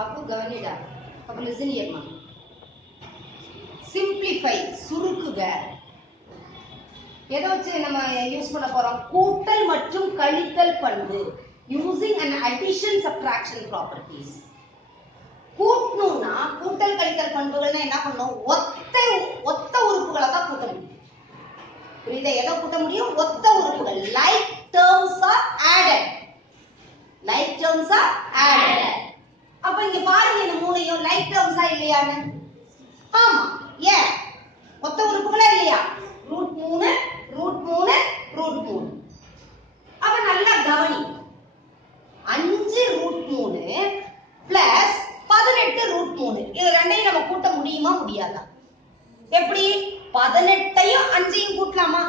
Apu gavanida. Apu listen here ma. Simplify. சுருக்குக. எதை வச்சு நம்ம யூஸ் பண்ண போறோம்? கூட்டல் மற்றும் கழித்தல் பண்பு. Using an addition subtraction properties. கூட்டணும்னா கூட்டல் கழித்தல் பண்புகள்னா என்ன பண்ணணும்? ஒத்த உறுப்புகளை தான் கூட்ட முடியும். புரியுதா? எதை கூட்ட முடியும்? ஒத்த உறுப்புகள். Like terms are added. Like terms are added. அப்ப இங்க பாருங்க இந்த மூணையும் like terms ஆ இல்லையான்னு. ஆமா. ஏன்? ஒத்த உறுப்புகளா இல்லையா? √3 √3 √3. அப்ப நல்லா கவனி. 5√3 பிளஸ் 18√3. இது ரெண்டையும் நம்ம கூட்ட முடியுமா முடியாதா? எப்படி? 18ஐயும் 5ஐயும் கூட்டலாமா?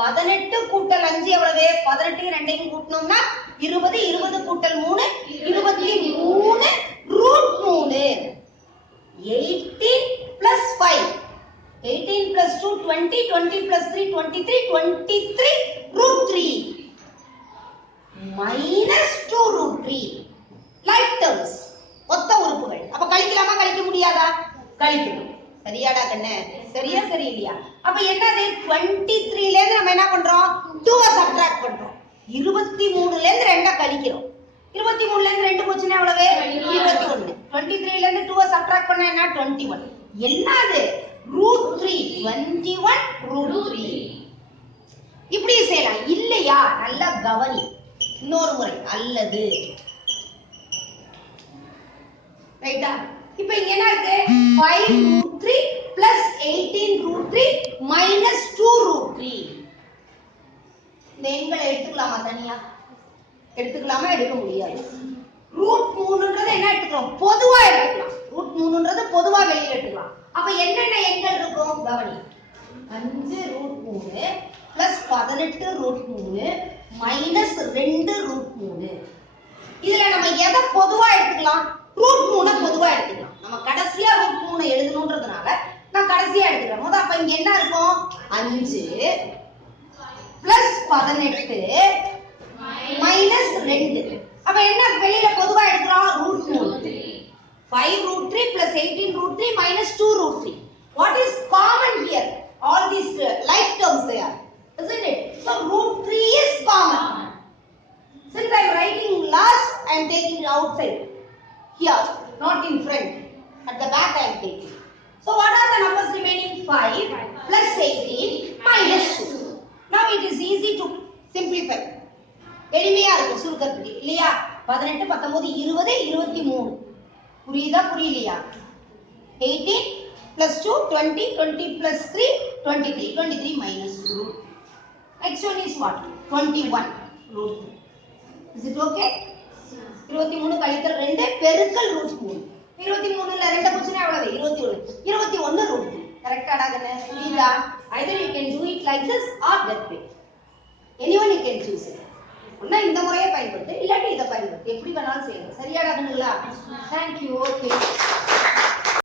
18 கூட்டல் 5 எவ்வளவு? 18 ரெண்டையும் கூட்டணும்னா 20 20 கூட்டல் 3 23 √3. 18 plus 5. 18 plus 2 20. 20 plus 3 23. 23 √3 minus 2 √3. Like terms. ஒத்த உறுப்புகள். அப்ப கழிக்கலாமா கழிக்க முடியாதா? கழிக்கணும். சரியாடா கண்ணே? சரியா சரி இல்லையா? அப்ப என்னது? 23 ல இருந்து நம்ம என்ன பண்றோம்? 2 சப்ட்ராக்ட் பண்றோம். 23 ல இருந்து 2 கழிக்கிறோம். 23 ல இருந்து 2 போச்சுன்னா எவ்வளவு? 21. 23 ல இருந்து 2 சப்ட்ராக்ட் பண்ணா என்ன? 21. என்னது? √3. 21 √3. இப்படி செய்யலாம். இல்லையா? நல்லா கவனி. இன்னொரு முறை. அல்லது ரைட்டா? இப்போ இங்க என்ன இருக்கு? 5√3 plus 18√3 minus 2√3. இந்த எண்களை எடுத்துக்கலாமா தனியா? எடுத்துக்கலாமா? எடுக்க முடியாது. √3ன்றது என்ன எடுத்துக்கலாம்? பொதுவா எடுத்துக்கலாம். √3ன்றது பொதுவா வெளியில எடுத்துக்கலாம். அப்ப என்னென்ன எண்கள் இருக்கும்? கவனி. 5√3 plus 18√3 minus 2√3. இதுல நம்ம எதை பொதுவா எடுத்துக்கலாம்? √3 பொதுவா எடுத்துக்கலாம். நம்ம கடைசியா √3 எழுதணும்ன்றதுனால நான் கடைசியா எடுத்துக்கிறேன். முதல்ல அப்ப இங்க என்ன இருக்கும்? 5 plus 18 minus 2. அப்ப என்ன வெளியில பொதுவா எடுக்கிறோம்? √3. 5√3 plus 18√3 minus 2√3. What is common here? All these like terms they are, isn't it? So √3 is common. Since I am writing last, I am taking it outside. Here, not in front. At the back I am taking. So what are the numbers remaining? 5 plus 18 minus 2. Now it is easy to simplify. எளிமையா இருக்கும் சுருக்கத்துக்கு இல்லையா? 18 19 20 23. புரியுதா புரியலையா? 18 plus 2 20. 20 plus 3 23. 23 minus 2. Next one is what? 21 √3. Is it okay? 23 கழித்தல் 2 பெருக்கல் √3. 23 ல 2 போச்சுனா எவ்வளவு? 21. 21 √3. கரெக்ட்டாடா கண்ணே? புரியுதா? Either you can do it like this or that way. Anyone you can choose it. ஒண்ணா இந்த முறையை பயன்படுத்து, இல்லாட்டி இதை பயன்படுத்து. எப்படி வேணாலும் செய்யலாம். சரியாடா கண்ணுங்களா? Thank you. Okay.